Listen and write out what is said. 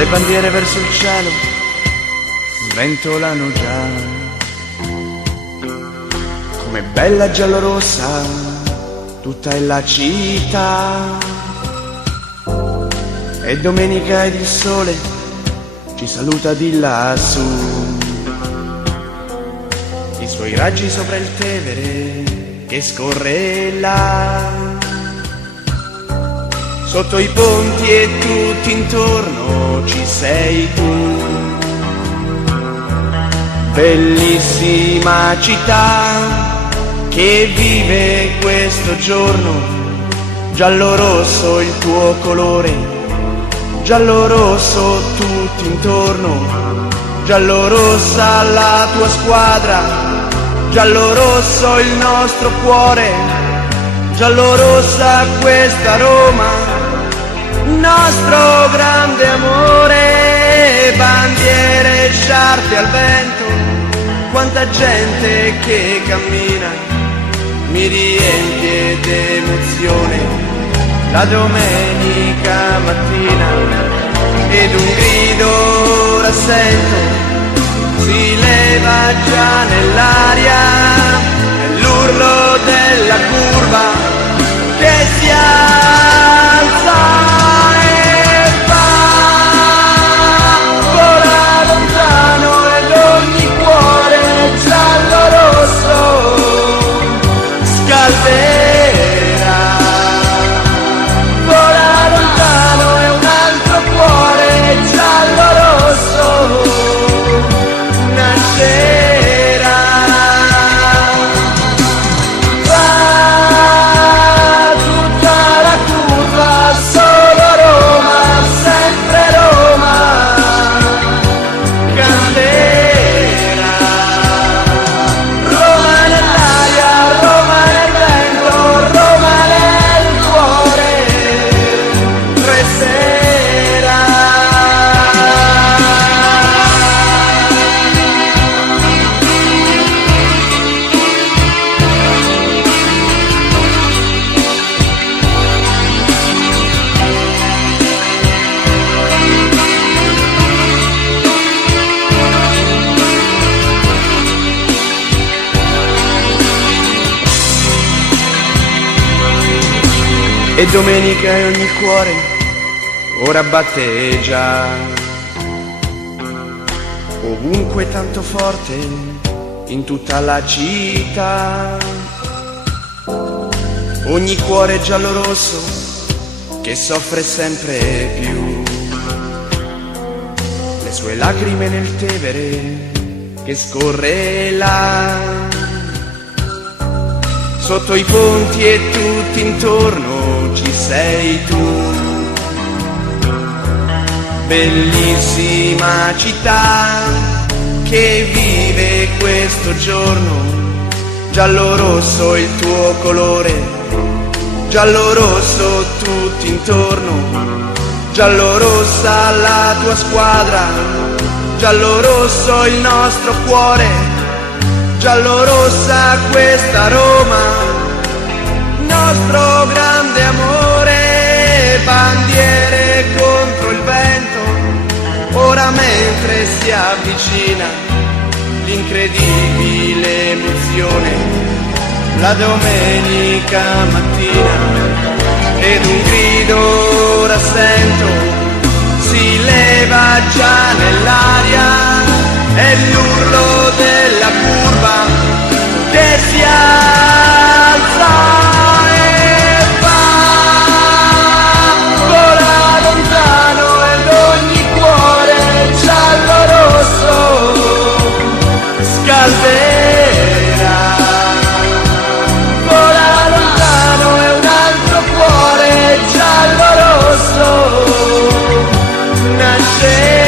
Le bandiere verso il cielo sventolano già, come bella giallorossa tutta è la città. E domenica ed il sole ci saluta di lassù, i suoi raggi sopra il Tevere che scorre là. Sotto i ponti e tutti intorno ci sei tu, bellissima città che vive questo giorno. Giallo-rosso il tuo colore, giallo-rosso tutti intorno, giallo-rossa la tua squadra, giallo-rosso il nostro cuore, giallo-rossa questa Roma, nostro grande amore. Bandiere e sciarpe al vento, quanta gente che cammina, mi riempie d'emozione la domenica mattina. Ed un grido ora sento, si leva già nell'aria, è l'urlo della curva che si alza e va, vola lontano ed ogni cuore giallo-rosso scalderà. Vola lontano e un altro cuore giallo-rosso nascerà. Va tutta la curva, solo Roma, sempre Roma canterà. Roma nell'aria, Roma nel vento, Roma nel cuore resterà. E domenica e ogni cuore ora batte già, ovunque tanto forte in tutta la città. Ogni cuore giallo-rosso che soffre sempre più, le sue lacrime nel Tevere che scorre là. Sotto i ponti e tutti intorno ci sei tu, bellissima città che vive questo giorno. Giallo-rosso il tuo colore, giallo-rosso tutti intorno, giallo-rossa la tua squadra, giallo-rosso il nostro cuore, giallo-rossa questa Roma, nostro grande amore. Bandiere contro il vento, ora mentre si avvicina l'incredibile emozione, la domenica mattina. Ed un grido ora sento, si leva già nell'aria, è l'urlo della curva che si alza e va, vola lontano ed ogni cuore giallo-rosso scalderà. Vola lontano e un altro cuore giallo-rosso nascerà.